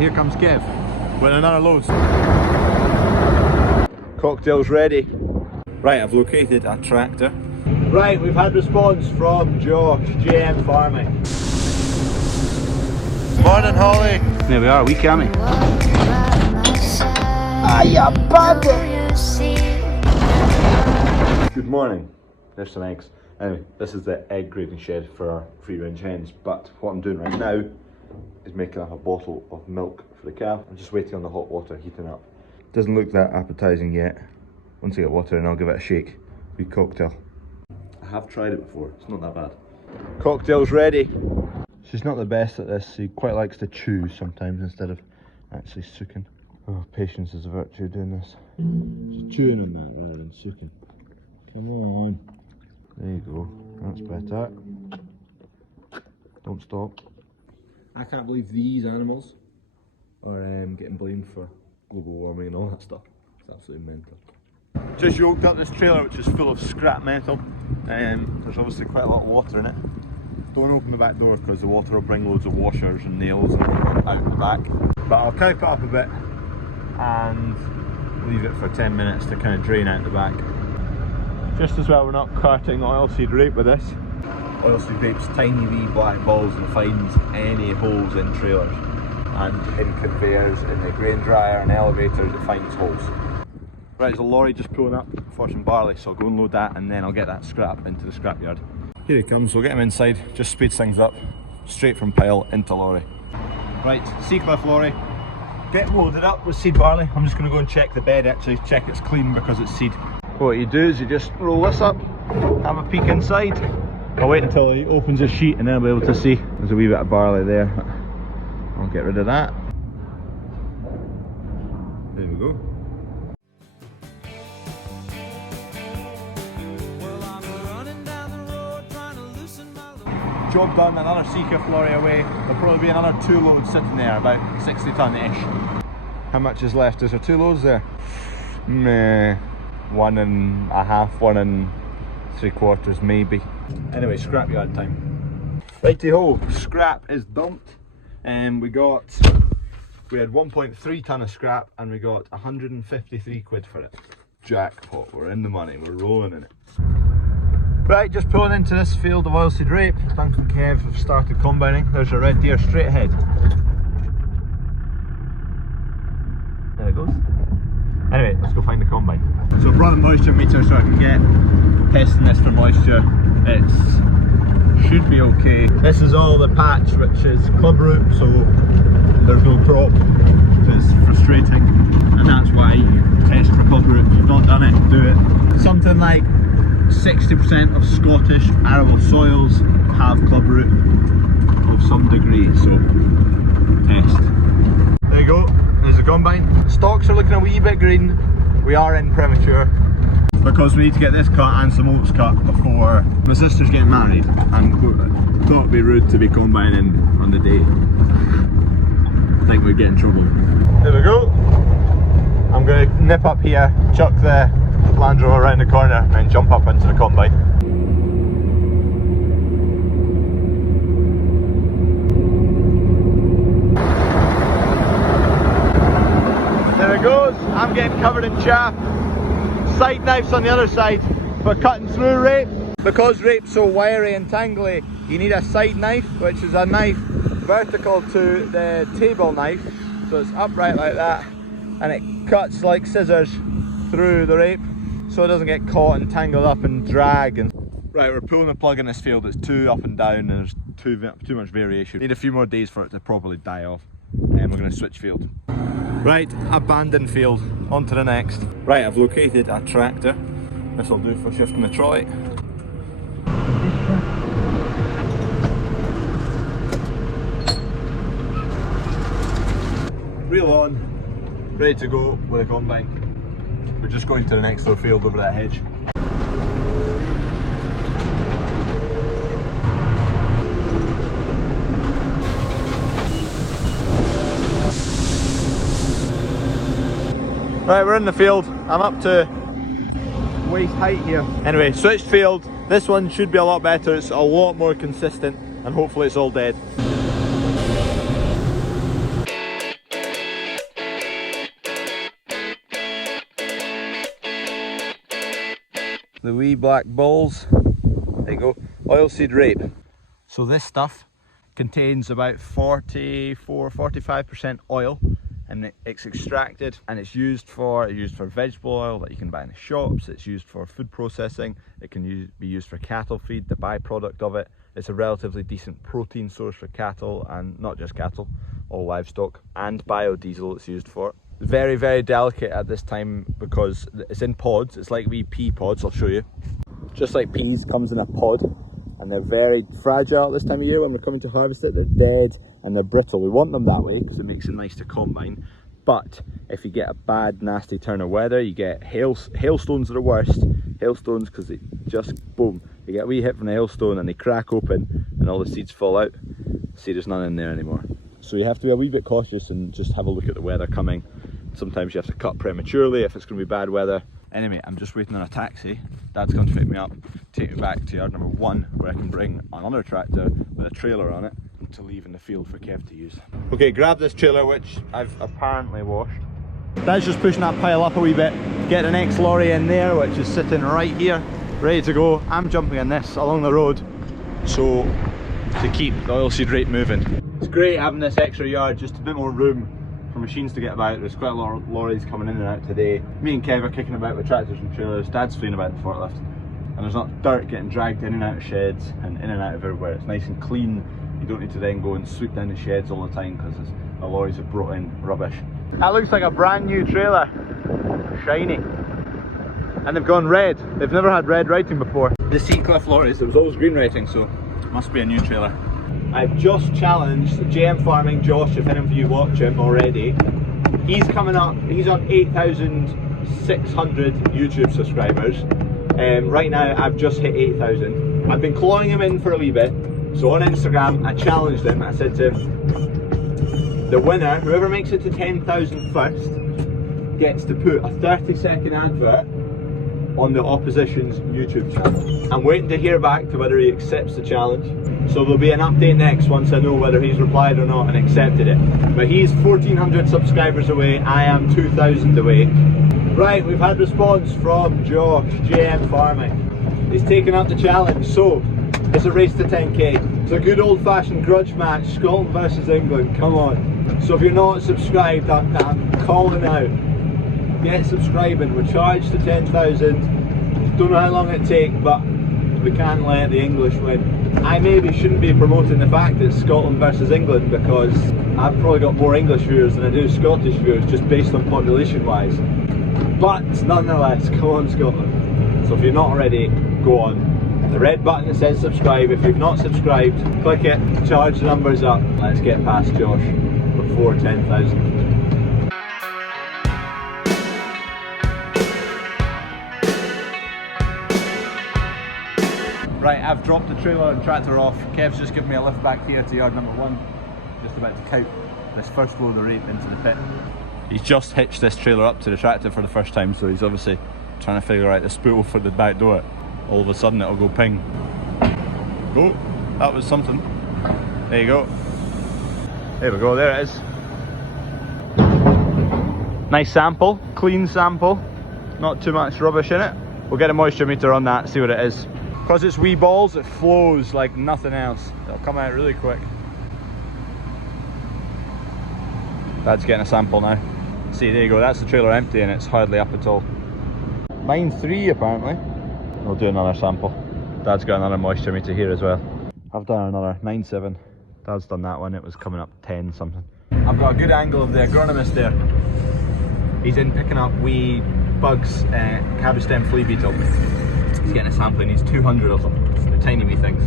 Here comes Kev with another load. Cocktail's ready. Right, I've located a tractor. Right, we've had response from Josh, GM Farming. Morning, Holly. There we are, we coming. Good morning. There's some eggs. Anyway, this is the egg grading shed for our free range hens, but what I'm doing right now is making up a bottle of milk for the calf. I'm just waiting on the hot water heating up. Doesn't look that appetizing yet. Once I get water in, I'll give it a shake. Wee cocktail. I have tried it before, it's not that bad. Cocktail's ready. She's not the best at this. She quite likes to chew sometimes instead of actually sucking. Oh, patience is a virtue doing this. She's chewing on that rather than sucking. Come on. There you go. That's better. Don't stop. I can't believe these animals are getting blamed for global warming and all that stuff. It's absolutely mental. Just yoked up this trailer, which is full of scrap metal. There's obviously quite a lot of water in it. Don't open the back door because the water will bring loads of washers and nails out the back. But I'll cope it up a bit and leave it for 10 minutes to kind of drain out the back. Just as well we're not carting oilseed rape with this. Oilseed rape's tiny wee black balls and finds any holes in trailers. And in conveyors, in the grain dryer and elevators, it finds holes. Right, there's a lorry just pulling up for some barley, so I'll go and load that and then I'll get that scrap into the scrapyard. Here he comes, we'll get him inside, just speeds things up, straight from pile into lorry. Right, Seacliff lorry, get loaded up with seed barley. I'm just going to go and check the bed actually, check it's clean because it's seed. What you do is you just roll this up, have a peek inside. I'll wait until he opens his sheet and then I'll be able to see. There's a wee bit of barley there. I'll get rid of that. There we go. Job done, another Seacliff lorry away. There'll probably be another 2 loads sitting there, about 60 tonne-ish. How much is left? Is there 2 loads there? Meh, 1.5, 1 3/4 maybe. Anyway, scrapyard time. Righty-ho, scrap is dumped. And we had 1.3 tonne of scrap and we got 153 quid for it. Jackpot, we're in the money, we're rolling in it. Right, just pulling into this field of oilseed rape. Duncan and Kev have started combining. There's a red deer straight ahead. There it goes. Anyway, let's go find the combine. So I brought a moisture meter so I can get testing this for moisture. It should be okay. This is all the patch, which is club root, so there's no crop, which is frustrating. And that's why you test for club root. If you've not done it, do it. Something like 60% of Scottish arable soils have club root of some degree, so test. There you go, there's the combine. Stalks are looking a wee bit green. We are in premature because we need to get this cut and some oats cut before my sister's getting married, and thought it'd be rude to be combining on the day. I think we'd get in trouble. There we go. I'm going to nip up here, chuck the Land Rover around the corner and then jump up into the combine. There it goes, I'm getting covered in chaff. Side knifes on the other side for cutting through rape. Because rape's so wiry and tangly, you need a side knife, which is a knife vertical to the table knife, so it's upright like that, and it cuts like scissors through the rape, so it doesn't get caught and tangled up and drag. And right, we're pulling the plug in this field. It's too up and down and there's too much variation. Need a few more days for it to properly die off, and we're going to switch field. Right, abandoned field, on to the next. Right, I've located a tractor. This will do for shifting the trolley. Reel on, ready to go with a combine. We're just going to the next door field over that hedge. Right, we're in the field. I'm up to waist height here. Anyway, switched field. This one should be a lot better. It's a lot more consistent and hopefully it's all dead. the wee black balls. There you go, oilseed rape. So this stuff contains about 45% oil, and it's extracted and it's used for vegetable oil that you can buy in the shops. It's used for food processing. It can be used for cattle feed, the byproduct of it. It's a relatively decent protein source for cattle, and not just cattle, all livestock, and biodiesel it's used for. Very, very delicate at this time because it's in pods. It's like wee pea pods, I'll show you. Just like peas, comes in a pod, and they're very fragile at this time of year. When we're coming to harvest it, they're dead and they're brittle. We want them that way because it makes it nice to combine. But if you get a bad, nasty turn of weather, you get hailstones are the worst. Hailstones, because they just boom, you get a wee hit from the hailstone and they crack open and all the seeds fall out. See, there's none in there anymore. So you have to be a wee bit cautious and just have a look at the weather coming. Sometimes you have to cut prematurely if it's going to be bad weather. Anyway, I'm just waiting on a taxi. Dad's going to pick me up, take me back to yard number 1, where I can bring another tractor with a trailer on it to leave in the field for Kev to use. Okay, grab this trailer, which I've apparently washed. Dad's just pushing that pile up a wee bit, get the next lorry in there, which is sitting right here, ready to go. I'm jumping in this along the road, so to keep the oilseed rate moving. It's great having this extra yard, just a bit more room for machines to get about. There's quite a lot of lorries coming in and out today. Me and Kev are kicking about with tractors and trailers. Dad's fleeing about the forklift, and there's not dirt getting dragged in and out of sheds and in and out of everywhere. It's nice and clean. You don't need to then go and sweep down the sheds all the time because the lorries have brought in rubbish. That looks like a brand new trailer, shiny, and they've gone red. They've never had red writing before. The Seacliff lorries, there was always green writing, so it must be a new trailer. I've just challenged JM Farming Josh, if any of you watch him already. He's coming up, he's on 8,600 YouTube subscribers. Right now I've just hit 8,000. I've been clawing him in for a wee bit. So on Instagram I challenged him. I said to him, the winner, whoever makes it to 10,000 first, gets to put a 30-second advert on the opposition's YouTube channel. I'm waiting to hear back to whether he accepts the challenge. So there'll be an update next once I know whether he's replied or not and accepted it. But he's 1,400 subscribers away, I am 2,000 away. Right, we've had response from Josh, JM Farming. He's taken up the challenge, so it's a race to 10k. It's a good old-fashioned grudge match, Scotland versus England, come on. So if you're not subscribed, I'm calling out. Get subscribing, we're charged to 10,000. Don't know how long it takes, but we can't let the English win. I maybe shouldn't be promoting the fact that it's Scotland versus England because I've probably got more English viewers than I do Scottish viewers just based on population wise. But nonetheless, come on Scotland. So if you're not already, go on. The red button that says subscribe. If you've not subscribed, click it, charge the numbers up. Let's get past Josh before 10,000. Right, I've dropped the trailer and tractor off. Kev's just given me a lift back here to yard number 1. Just about to count this first load of rape into the pit. He's just hitched this trailer up to the tractor for the first time, so he's obviously trying to figure out the spool for the back door. All of a sudden it'll go ping. Oh, that was something. There you go. There we go, there it is. Nice sample, clean sample. Not too much rubbish in it. We'll get a moisture meter on that, see what it is. Because it's wee balls, it flows like nothing else. It'll come out really quick. Dad's getting a sample now. See, there you go, that's the trailer empty and it's hardly up at all. Mine's 3 apparently. We'll do another sample. Dad's got another moisture meter here as well. I've done another 9.7. Dad's done that one, it was coming up 10 something. I've got a good angle of the agronomist there. He's in picking up wee bugs, cabbage stem flea beetle. He's getting a sample, he needs 200 of them, the tiny wee things,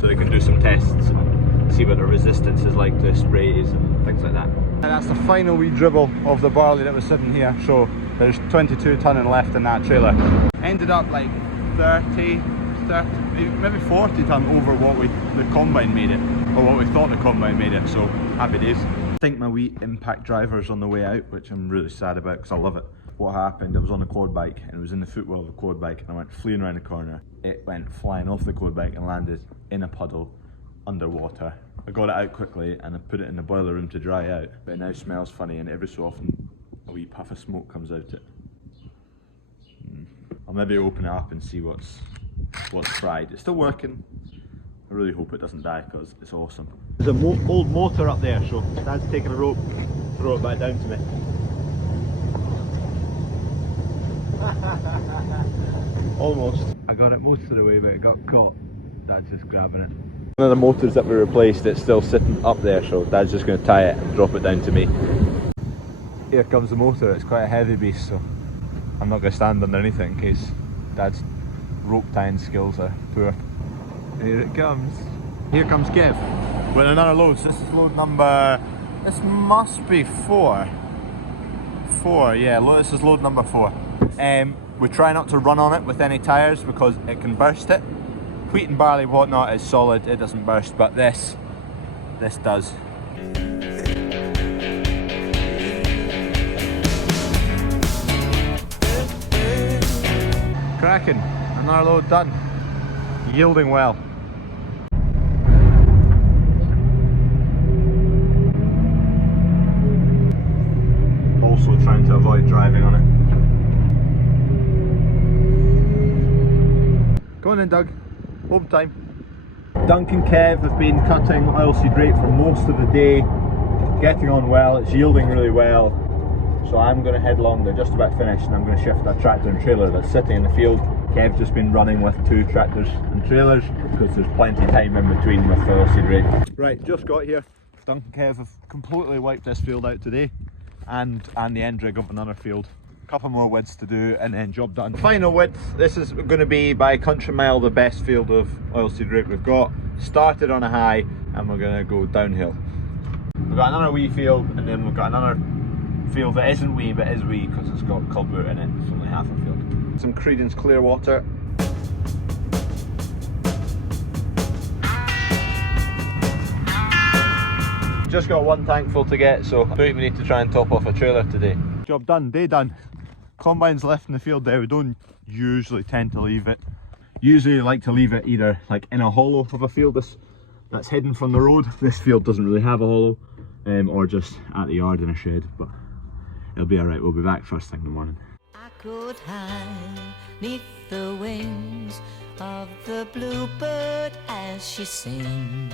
so they can do some tests and see what the resistance is like to sprays and things like that. And that's the final wee dribble of the barley that was sitting here, so there's 22 tonne left in that trailer. Ended up like 30, maybe 40 tonne over what the combine made it, or what we thought the combine made it, so happy days. I think my wee impact driver's on the way out, which I'm really sad about because I love it. What happened, I was on a quad bike and it was in the footwell of the quad bike and I went fleeing around the corner. It went flying off the quad bike and landed in a puddle underwater. I got it out quickly and I put it in the boiler room to dry out, but it now smells funny and every so often a wee puff of smoke comes out it. I'll maybe open it up and see what's fried. It's still working. I really hope it doesn't die because it's awesome. There's an old motor up there, so Dad's taking a rope, throw it back down to me. Almost. I got it most of the way, but it got caught. Dad's just grabbing it. One of the motors that we replaced, it's still sitting up there, so Dad's just going to tie it and drop it down to me. Here comes the motor. It's quite a heavy beast, so I'm not going to stand underneath it in case Dad's rope tying skills are poor. Here it comes. Here comes Kev with another load. So this is load number, this must be 4. 4, yeah, this is load number 4. We try not to run on it with any tyres because it can burst it. Wheat and barley, whatnot, is solid, it doesn't burst, but this does. Cracking, another load done. Yielding well. Also trying to avoid driving on it. Go on then, Doug. Home time. Dunk and Kev have been cutting oilseed rape for most of the day. Getting on well, it's yielding really well. So I'm going to head along, they're just about finished, and I'm going to shift that tractor and trailer that's sitting in the field. Kev's just been running with 2 tractors and trailers because there's plenty of time in between with the oilseed rape. Right, just got here. Dunk and Kev have completely wiped this field out today, and the end rig of another field. Couple more widths to do and then job done. Final width, this is going to be by country mile the best field of oilseed rape we've got. Started on a high and we're going to go downhill. We've got another wee field and then we've got another field that isn't wee but is wee because it's got culvert in it. It's only half a field. Some Credence clear water. Just got 1 tank full to get, so I think we need to try and top off a trailer today. Job done, day done. Combine's left in the field there. We don't usually tend to leave it. Usually like to leave it either like in a hollow of a field that's hidden from the road. This field doesn't really have a hollow, or just at the yard in a shed, but it'll be alright. We'll be back first thing in the morning. I could hide 'neath the wings of the bluebird as she sings.